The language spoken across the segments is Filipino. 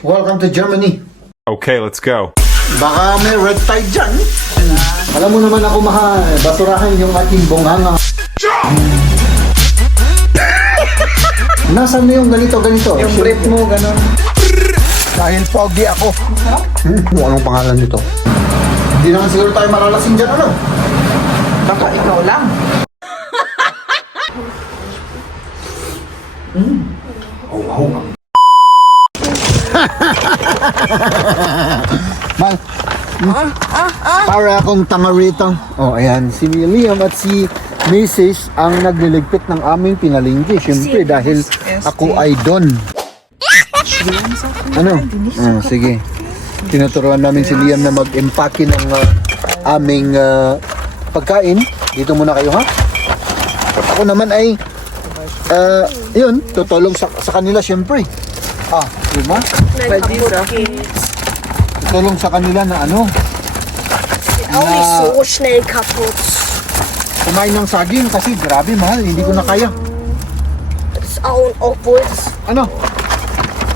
Welcome to Germany. Okay, let's go. Baka may red tide dyan. Alam mo naman ako basurahan yung ating bunganga. Nasaan na yung ganito? Yung brief mo, ganun. Dahil pogi ako. Anong pangalan nito? Hindi naman siguro tayo maralasing dyan, ano? Baka ikaw lang. Oh, wow. Mal, para akong tanga rito. Oh, ayan, si Liam at si Mrs. ang nagliligpit ng aming pinalingki. Siyempre, dahil ako ay don. Ano? Sige. Tinuturuan namin si Liam na mag-empake ng aming pagkain. Dito muna kayo, ha? Ako naman ay yun, tutulong sa kanila siyempre. Diba? Tutulong sa kanila na ano? Auch nicht so schnell kaputt. Kumain ng saging kasi grabe mahal, hindi ko na kaya. Das ist auch, obwohl das Ano?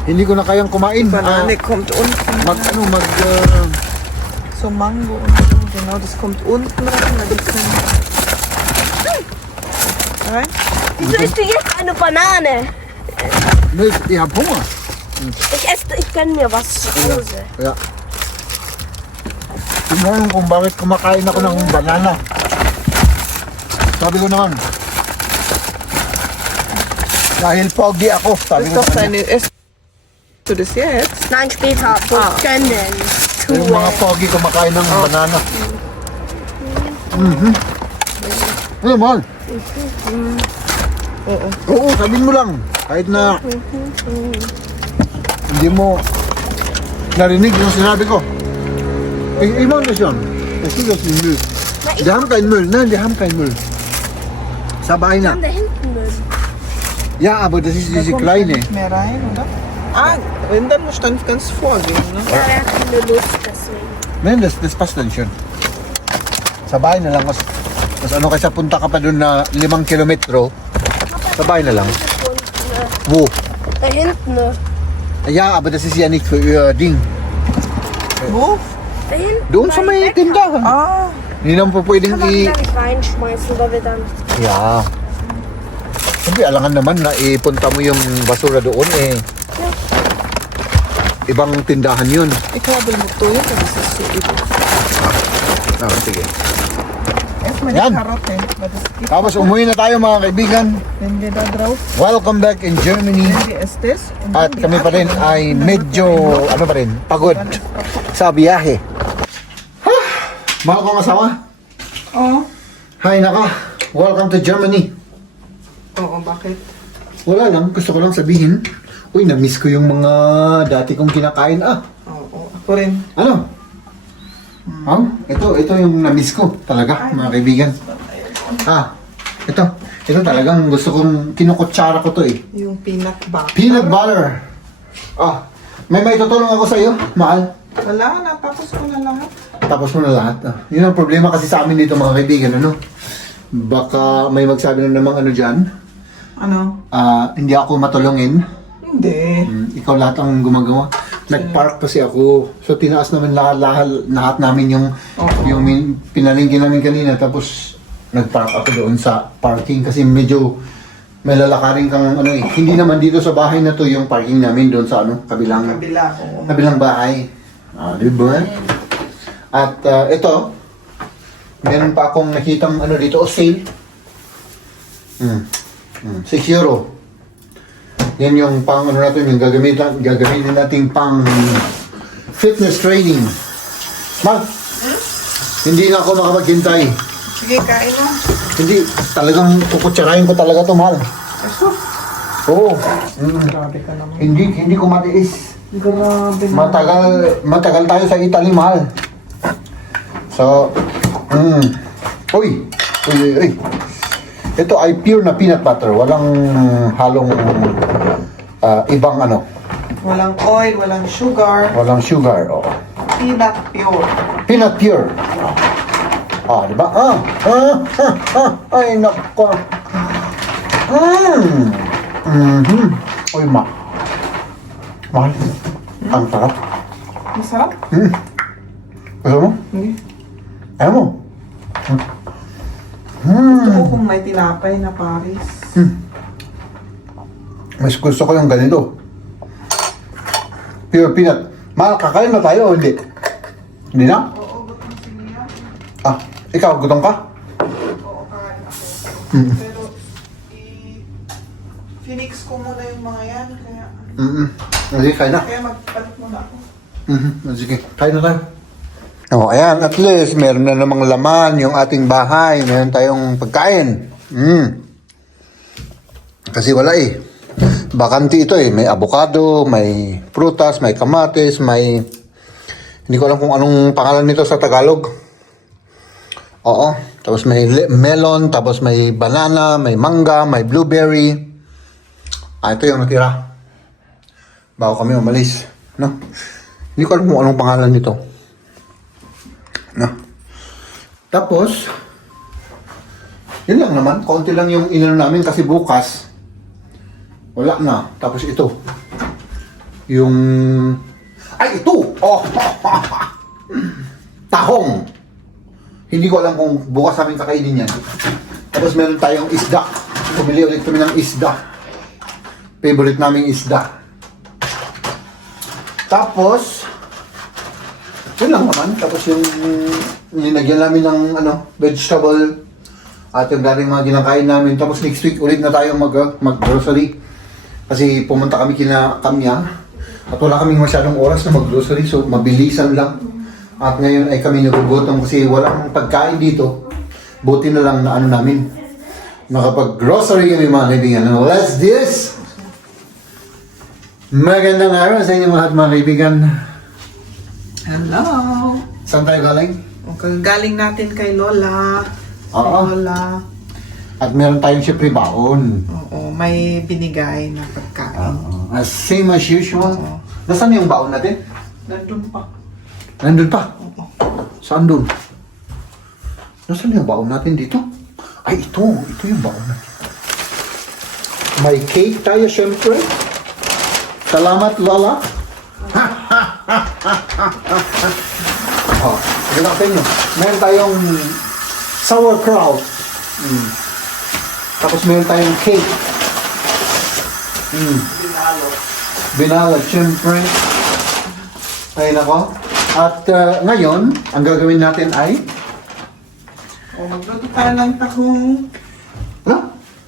Hindi ko na kayang kumain. Banane kommt unten. So Mango und so, genau, das kommt unten rein. Da gibt's rein. Wieso isst du jetzt eine Banane? Ich hab Hunger. Ich gönn mir was zu Hause. Kaya. Tingnan kung bakit kumakain ako ng banana. Sabi ko naman. Dahil pogi ako, sabi Ist ko doch sa kanya. deine. Isst du das jetzt? Nein, später. Gönnen. Yung mga pogi kumakain ng banana. Ano, mahal? Oo, sabihin mo lang. Kahit na hindi mo narinig yung sinabi ko. Immer das schon. Das ist das nicht Müll. Die haben keinen Müll. Nein, die haben keinen Müll. Sa bahay na. Da hinten Müll. Ja, aber das ist Da diese kommt kleine. nicht mehr rein, oder? Wenn, dann musst du dann ganz vorgehen, ne? Ja, er hat keine Lust, deswegen. Nein, das passt dann schon. Sa bahay na lang. Mas ano kaysa punta ka pa doon na 5 kilometro. Sa bahay na lang. Wo? Da hinten. Ja, aber das ist ja nicht für ihr Ding. Wo? Da hinten. Doon sa may tindahan. Hindi naman po pwedeng Kann man wieder nicht reinschmeißen, weil wir dann... Ja. Hindi, alangan naman na ipunta mo yung basura doon eh. Ibang tindahan yun. Ich habe mit Toyo, das ist so übel. Sige. Erstmal Yan. die Karotte, weil das gibt, Tapos umuwi na tayo mga kaibigan. wenn wir da drauf, Welcome back in Germany. wenn wir es das und At dann die kami pa rin Apfel ay und dann medyo, noch ano pa rin, pagod sa biyahe. Mahal kong asawa. Oh. Hi naka. Welcome to Germany. Oo, bakit? Wala lang, gusto ko lang sabihin. Uy, na-miss ko yung mga dati kong kinakain. Oo, ako rin. Ano? Ito yung na-miss ko talaga, mga kaibigan. Ito talagang gusto kong kinukutsara ko to eh. Yung peanut butter. Peanut butter. May tutulong ako sa iyo, mahal. Wala, natapos ko na lahat. Tapos mo na lahat. Yun ang problema kasi sa amin dito mga kaibigan, ano? Baka may magsabi na namang ano dyan. Ano? Hindi ako matulungin. Hindi. Ikaw lahat ang gumagawa. Nag-park kasi ako. So tinaas namin lahat namin yung pinalingkin namin kanina. Tapos nag-park ako doon sa parking kasi medyo may lalakarin kang ano eh. Hindi naman dito sa bahay na to yung parking namin doon sa ano, kabilang bahay. Diba? At ito, meron pa akong nakitang ano dito, sale. 6 euro. Yan yung pang ano natin, yung gagamitin nating pang fitness training. Hindi na ako makapaghintay. Sige, kain mo. Hindi, talagang kukutsarahin ko talaga to, mahal. Oo. Grabe ka naman. Hindi ko matiis. Grabe naman. Matagal tayo sa Italy, mahal. So, uy. Ito ay pure na peanut butter. Walang halong ibang ano. Walang oil, walang sugar. Walang sugar. Oh. Peanut pure. Peanut pure. Di ba? Ay, nako. Uy, mahal. Ang sarap. Masarap? Gusto mo? Hindi. Ayaw mo? Gusto ko kung may tinapay na Paris. Mas gusto ko yung ganito. Pure peanut. Mahal, kakain na tayo o hindi? Hindi na? Oo, gutom si Mia. Ah, ikaw, gutom ka? Oo, kain ako. Pero, Phoenix ko muna yung mga yan, kaya... Sige, kain na. Kaya magpalit muna ako. Sige, kain na tayo. Oh, ayan, at least meron na namang laman yung ating bahay. Meron tayong pagkain. Kasi wala eh. Bakanti ito eh. May avocado, may prutas, may kamatis, may... Hindi ko alam kung anong pangalan nito sa Tagalog. Oo. Tapos may melon, tapos may banana, may mangga, may blueberry. Ito yung natira. Bago kami umalis. No? Hindi ko alam kung anong pangalan nito. No? Tapos, yun lang naman. Konti lang yung inano namin kasi bukas, wala na. Tapos ito. Yung... Ay, ito! Oh! Tahong! Hindi ko alam kung bukas namin kakainin yan. Tapos meron tayong isda. Pumili ulit kami ng isda. Favorite naming isda. Tapos, yun lang naman. Tapos yung nilagyan namin ng vegetable at yung dating mga ginakain namin. Tapos next week ulit na tayo mag-grocery. Kasi pumunta kami kina Kamya. At wala kaming masyadong oras na mag-grocery. So mabilisan lang. At ngayon ay kami nagugutom kasi walang pagkain dito. Buti na lang na namin. Nakapag-grocery kami mga kaibigan. Let's do this! Magandang araw sa inyo mga kaibigan. Hello! Saan tayo galing? Okay, galing natin kay Lola. Oo. Lola. At meron tayong siyempre baon. Oo, may binigay na pagkain. Same as usual. Nasaan yung baon natin? Nandun pa. Nandun pa. Oo. Saan dun? Nasaan yung baon natin dito? Ay, ito. Ito yung baon natin. May cake tayo siyempre. Salamat, Lola. Oh, ganun ako sa inyo. Meron tayong sauerkraut. Tapos meron tayong cake. Binalot, syempre. Ay, nako. At ngayon, ang gagawin natin ay... Magluto tayo ng tahong. Ano?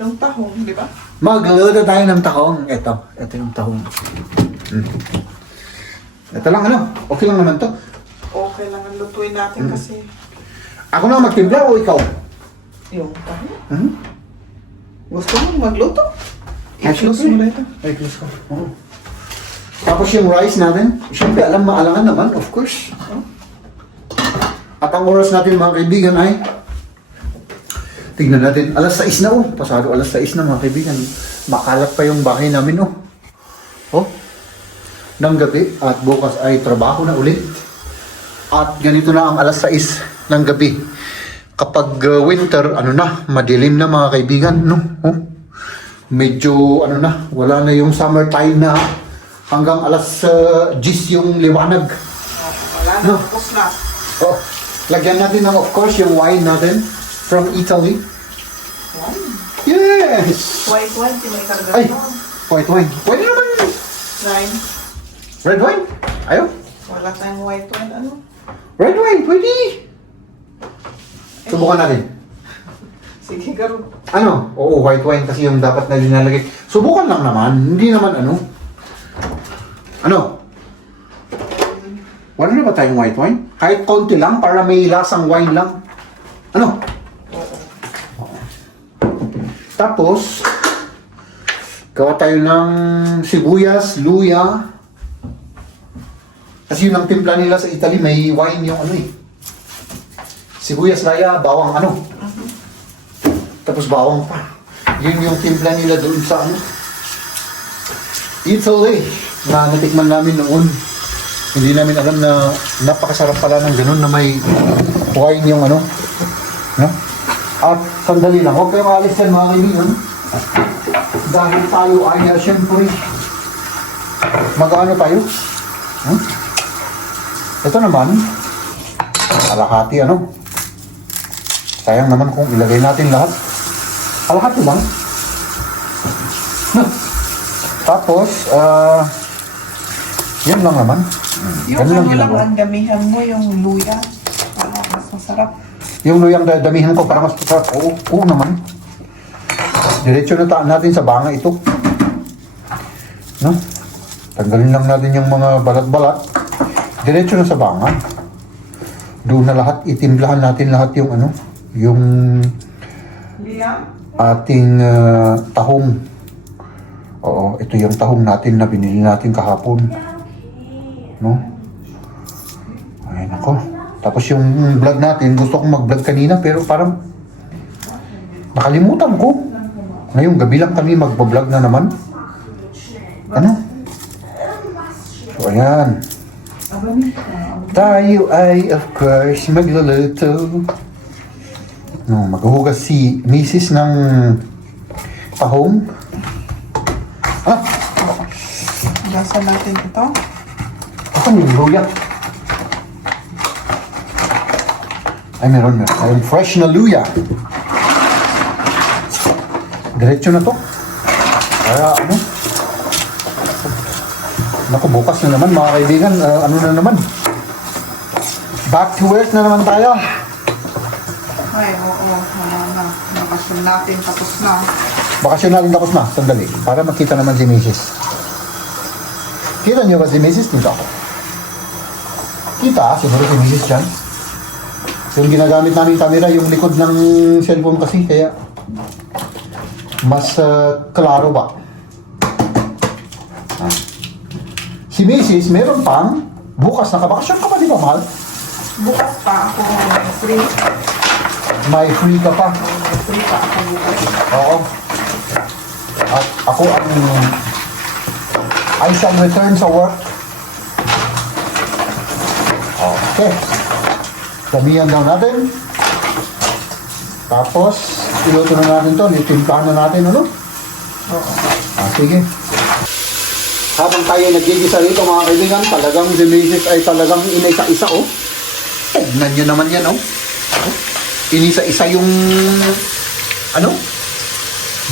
Yung tahong, di ba? Magluluto tayo ng tahong. Ito yung tahong. Ito lang, okay lang naman to. Okay lang ang lutuin natin kasi Ako na magtimpla o ikaw? yung tahong. Gusto mo magluto? I-close mo na ito. Ay, close ko. Oo. Tapos yung rice natin, syempre maalangan naman, of course. At ang oras natin mga kaibigan ay, tignan natin, alas 6 na pasado alas 6 na mga kaibigan. Makalat pa yung bahay namin ng gabi at bukas ay trabaho na ulit. At ganito na ang alas 6 ng gabi. Kapag winter, madilim na mga kaibigan, Medyo, wala na yung summertime na hanggang alas 10 yung liwanag. Wala na, tapos na. Oh, lagyan natin ng, of course, yung wine natin from Italy. Wine? Yes! White wine, tinakarga Ay, na. white wine. Pwede naman. Nine. Red wine? Ayaw? Wala tayong white wine, Red wine, pwede. Subukan natin. Sige, garo. Oo, white wine kasi yung dapat na linalagay. Subukan lang naman. Hindi naman Wala na ba tayong white wine? Kahit konti lang para may lasang wine lang. Tapos, gawa tayo ng sibuyas, luya. Kasi yun ang timpla nila sa Italy, may wine yung Sibuyas, laya, bawang Tapos bawang pa. Yun yung timpla nila doon sa Italy na natikman namin noon. Hindi namin alam na napakasarap pala ng ganun na may wine yung At sandali lang, huwag kayong alis yan mga kaibigan. Dahil tayo ay siyempre tayo? Ito naman, alahati ano. Sayang naman kung ilagay natin lahat. Alahati lang. Tapos, yun lang naman. Yung Ganun ano lang, ginagawa. ang damihan mo, yung luya. Para mas masarap. Yung luyang damihan ko para mas masarap. Oo naman. Diretso na natin sa banga ito. No? Tanggalin lang natin yung mga balat-balat. Diretso na sa banga. Doon na lahat, itimplahan natin lahat yung ano, yung ating tahong. Oo, ito yung tahong natin na binili natin kahapon. No? Ay, nako. Tapos yung vlog natin, gusto kong mag-vlog kanina pero parang nakalimutan ko. Ngayong gabi lang kami mag-vlog na naman. Ano? So, ayan. Tayo ay, of course, magluluto. No, maghuhugas si Mrs. ng tahong. Ah! Gasa natin ito. Asan yung luya? Ay, meron. Ay, fresh na luya. Diretso na to. Kaya ano? Naku, bukas na naman mga kaibigan. Ano na naman? Back to work na naman tayo. Ay, oo. Bakasyon natin. Tapos na. Bakasyon natin tapos na. Sandali. Para makita naman si Mrs. Kita niyo ba si Mrs. Dito ako? Kita? Siguro si Mrs. dyan. Yung ginagamit namin camera, yung likod ng cellphone kasi. Kaya mas klaro ba? Si Mrs. meron pang bukas na kabakasyon ka pa, di ba, mahal? Bukas pa ako. Free. May free ka pa. Free pa ako bukas. Oo. At ako ang I shall return sa work. Okay. Damihan daw natin. Tapos, iluto na natin to. Itimplahan na natin, ano? Oo. Sige. Habang tayo nagigisa rito, mga kaibigan, talagang si Mrs. ay talagang inisa-isa, oh. Tignan nyo naman yan, oh. Inisa-isa yung, ano?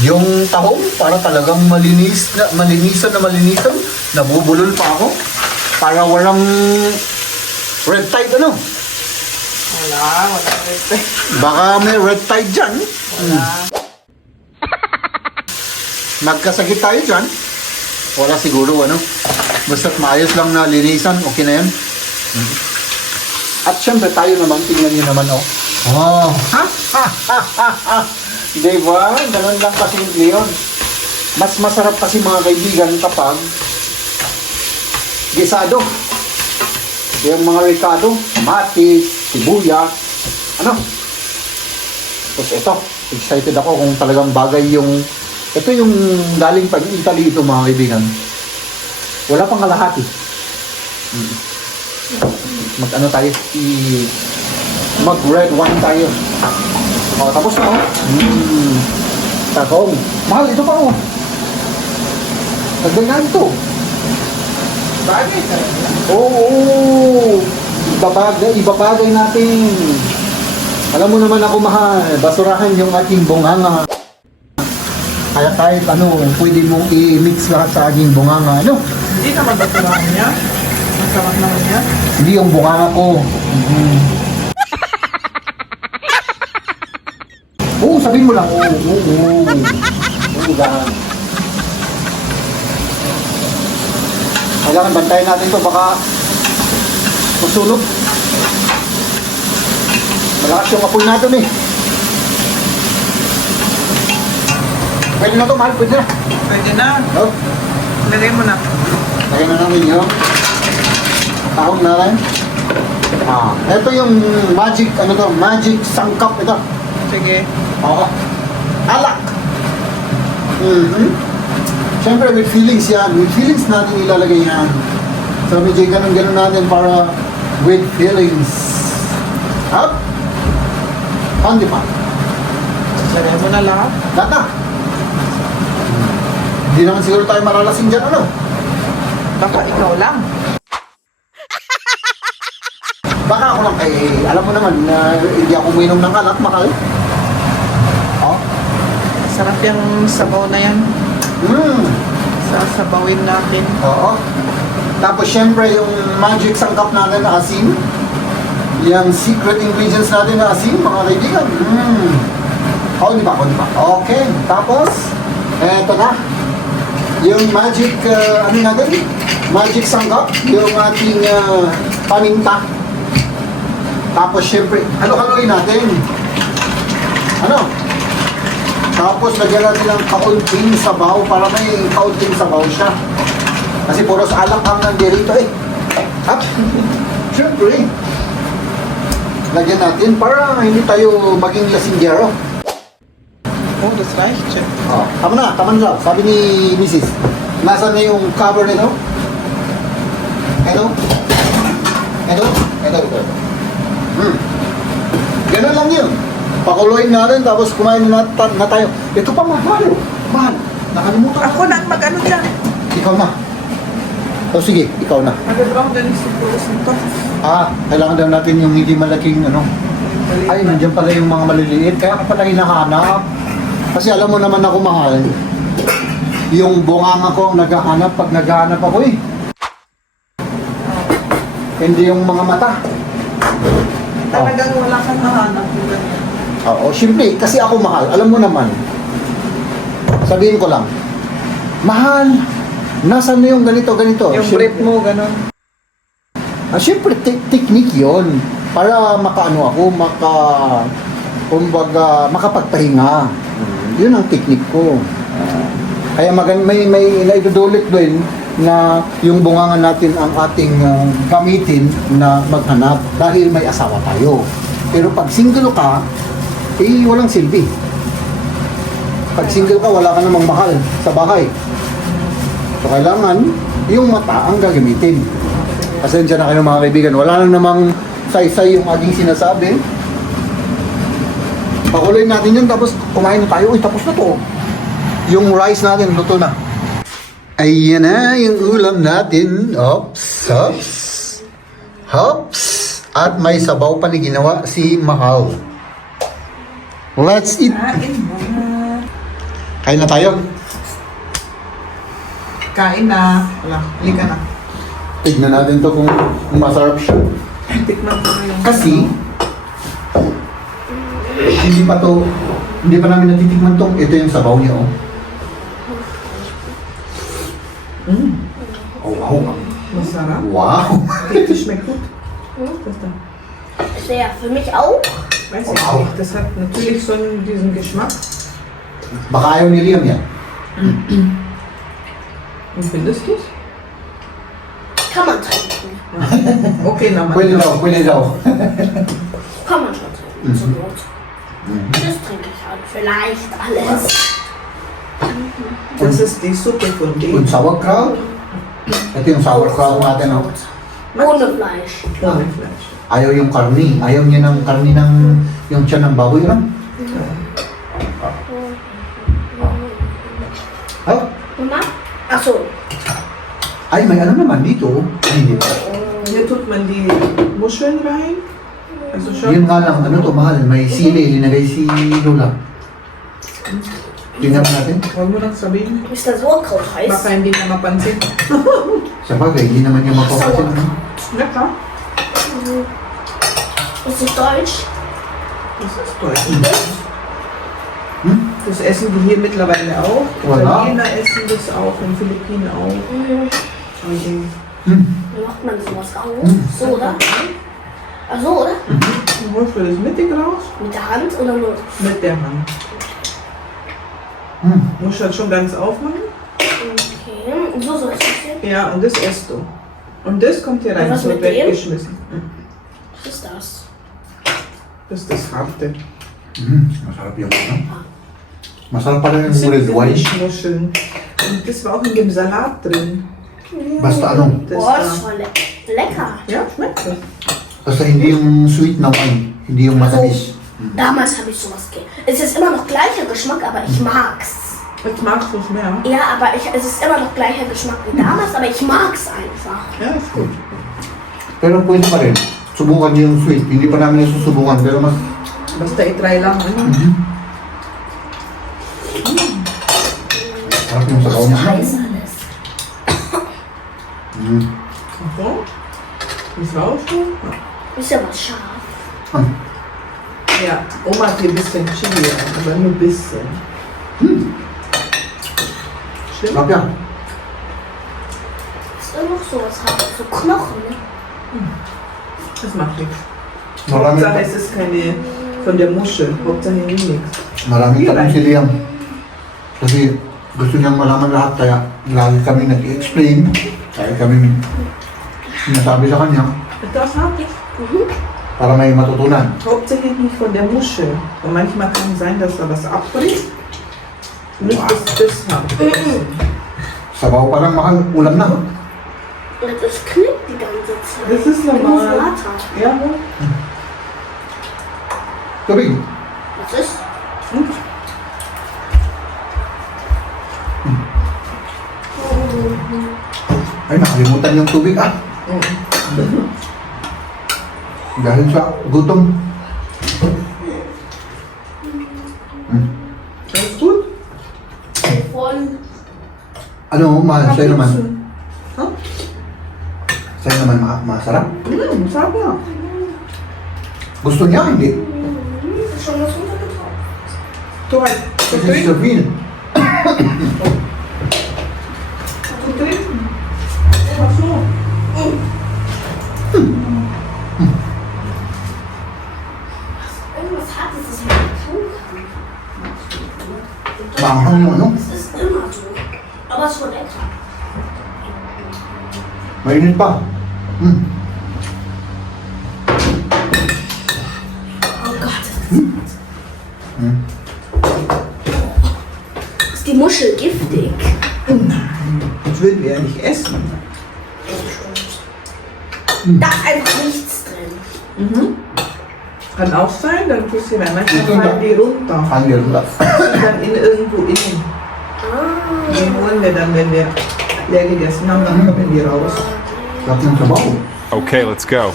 Yung tahong para talagang malinisan. Nabubulol pa ako. Para walang red tide, ano? Wala rin. Baka may red tide dyan. Wala. Magkasakit tayo dyan. Wala siguro, ano? Basta't maayos lang na linisan, okay na yan. At syempre tayo naman, tingnan nyo naman, oh. Oh, diba? Ganun lang kasi yun. Mas masarap kasi mga kaibigan kapag gisado. Yung mga ricado, kamatis, sibuyas, ano? Tapos ito, excited ako kung talagang bagay yung... Ito yung galing pag Italy ito mga kaibigan. Wala pang kalahati. Mag-ano tayo? Mag-red wine tayo. O, tapos na, oh. Takong. Mahal, ito pa, oh. Nagdagan ito. Bagay talaga. Oo. Ibabagay natin. Alam mo naman ako, mahal. Basurahan yung ating bunganga. Kaya kahit ano, pwede mong i-mix lahat sa aking bunganga. Ano? Hindi naman batulahan niya. Masarap naman niya. Hindi yung bunganga ko. Oo, sabihin mo lang. Oo. Lang. Kailangan bantayan natin to baka masunog. Malakas yung apoy natin eh. Pwede na to, mahal. Pwede na. Pwede na. Oh, Lagay mo na. lagyan na namin yung tahong natin. Ito yung magic, ano to, magic sangkap ito. Sige. Oo. Alak. Siyempre with feelings yan. With feelings natin ilalagay yan. So medyo ganun-ganun natin para with feelings. Up. Pandi pa. Lagay mo na lahat. Lahat na. Hindi naman siguro tayo malalasing dyan, ano? Baka ikaw lang. Baka ako lang alam mo naman na hindi ako uminom ng alak, mahal. Oh. Sarap yung sabaw na yan. Sasabawin natin. Oo. Tapos syempre yung magic sangkap natin na asin. Yung secret ingredients natin na asin, mga kaibigan. Di ba? Okay. Tapos, eto na. Yung magic, ano natin? Magic sangkap. Yung ating paminta. Tapos syempre, halo-haloin natin. Ano? Tapos lagyan natin ng kaunting sabaw para may kaunting sabaw siya. Kasi puros alak ang nandirito eh. Up. Siyempre. Lagyan natin para hindi tayo maging lasinggero. Oh, das reicht schon. Tama na. Sabi ni Mrs. Nasaan na yung cover nito? Ito. Ganun lang yun. Pakuloyin natin tapos kumain na tayo. Ito pa mahal. Nakalimutan Ako na ang mag-ano dyan. Ikaw na. Sige, ikaw na. Mag-draw din si Pulis nito. Kailangan daw natin yung hindi malaking Ay, nandiyan pala yung mga maliliit. Kaya ka pala hinahanap. Kasi alam mo naman ako, mahal. Yung bunganga ko ang naghahanap pag naghahanap ako eh. Hindi yung mga mata. Talagang wala kang mahanap yung ganyan. Oo, syempre, kasi ako mahal. Alam mo naman. Sabihin ko lang. Mahal, nasaan na yung ganito? Yung brief mo, gano'n. Syempre, technique yon para makaano ako, makapagpahinga. Yun ang technique ko. Kaya may naidudulit din na yung bungangan natin ang ating gamitin na maghanap dahil may asawa tayo. Pero pag single ka, walang silbi. Pag single ka, wala ka namang mahal sa bahay. So kailangan yung mata ang gagamitin. Pasensya na kayo mga kaibigan. Wala na namang say-say yung aking sinasabi. Pakuloyin natin yun tapos kumain na tayo. Uy, tapos na to. Yung rice natin, luto na. Ayan na yung ulam natin. Hops. At may sabaw pa ni ginawa si Mahal. Let's eat. Kain na tayo. Kain na. Wala, halika na. Tignan natin to kung masarap siya. Tikman ko na yung... Kasi, hindi pa namin natitikman to. Ito yung sabaw niya, oh. Oh, wow. Masarap. Wow. Das schmeckt gut. Das da. Ja, für mich auch. Weiß ich Wow. nicht. Das hat natürlich so diesen Geschmack. Baka ayaw ni Liam yan. Und findest du's? Kann man trinken. Okay, naman. Pwede daw. Kann man schon trinken. Zur Not. Das trinke ich halt. Vielleicht alles. Das ist die Suppe von Und denen. sauerkraut. Ito yung sauerkraut natin, oh. Ohne Fleisch. Ohne Fleisch. Ayaw yung karni. Ayaw niya ng karni ng yung tiyan ng baboy, ano? Oh, Mama? Achso. ay, may ano naman dito. Ay, hindi pa. Hier tut man die Muscheln rein. Also schon. Yun nga lang, ano to, mahal. May sili, linagay si Lola. Tingnan natin. Huwag mo lang sabihin. Ist das Sauerkraut heiß? Baka hindi na mapansin. Sa bagay, hindi naman niya mapapasin. Lecker. Ist es Deutsch? Das ist Deutsch. Das essen die hier mittlerweile auch. Voilà. Italiener essen das auch, in Philippinen auch. Mhm. Und in- Wie macht man sowas auch? So, oder? Ach so, oder? Dann holst du das mittig raus Mit der Hand oder nur? mit der Hand. Musst du das schon ganz aufmachen? Okay. So soll ich das sehen? Ja, und das isst du. Und das kommt hier rein, Und was so mit dem? weggeschmissen. Was ist das? Das ist das Harte. Masarap yung ano. Masarap pala yung Das sind red wine. Fischmuscheln. Und das war auch in dem Salat drin. Basta ano. Das Boah, das ist war, voll lecker. ja, schmeckt das. Basta hindi yung sweet na wine. Hindi yung matamis. Damals habe ich sowas gegeben. Es ist immer noch gleicher Geschmack, aber ich mag's. Jetzt magst du es mehr. Ja, aber es ist immer noch gleicher Geschmack wie damals, aber ich mag's einfach. Ja, ist gut. Pero pwede pa rin. subukan niyo yung sweet. Hindi pa namin nasusubukan, pero mas... Basta i-try lang. Ano? Sarap yung sabaw niya. Heiß alles. So. Ist auch schon. Ist aber scharf. Ja, Oma hat hier ein bisschen Chili, aber nur ein bisschen. Schlimm? Sarap yan. Ist da noch sowas haben? So Knochen, ne? Das macht nichts. Marami, Hauptsache es ist keine von der Muschel. Hauptsache nichts. marami pa rin si Liam. Kasi gusto niyang malaman lahat, kaya lagi kami nag-explain. Kaya kami sinasabi sa kanya Das habe ich. para may matutunan. Hauptsächlich nicht von der Muschel. Und manchmal kann es sein, dass da was abbricht. Müsstest du das haben. Sabaw pa lang mahal, ulam na. Und das knickt die ganze Zeit. Das ist Wie normal. Vater. Ja, Tubig. Was ist? Ay, nakalimutan yung tubig ah. Dahil sa gutom. das ist gut. Voll. Ano, mahal, sa'yo naman. Huh? Sa'yo naman masarap. Sag ja. Gusto niya, hindi. Ist schon was untergetaucht. Du halt. Zu Kasi trinken. sa Vil. Zu trinken. Ach so. Irgendwas hat es, das man kauen kann. Maanghang yung ano. Es ist immer so. Aber es ist schon lecker. Mainit pa. Oh Gott. Ist die Muschel giftig? Das will wir ja nicht essen. Da ist einfach nichts drin. Kann auch sein, dann tust du, weil manchmal fallen die runter. Hangil lang. Dann in irgendwo innen. Die holen wir dann, wenn wir leer gegessen haben, dann kommen die raus. Sarap ng sabaw. Okay, let's go.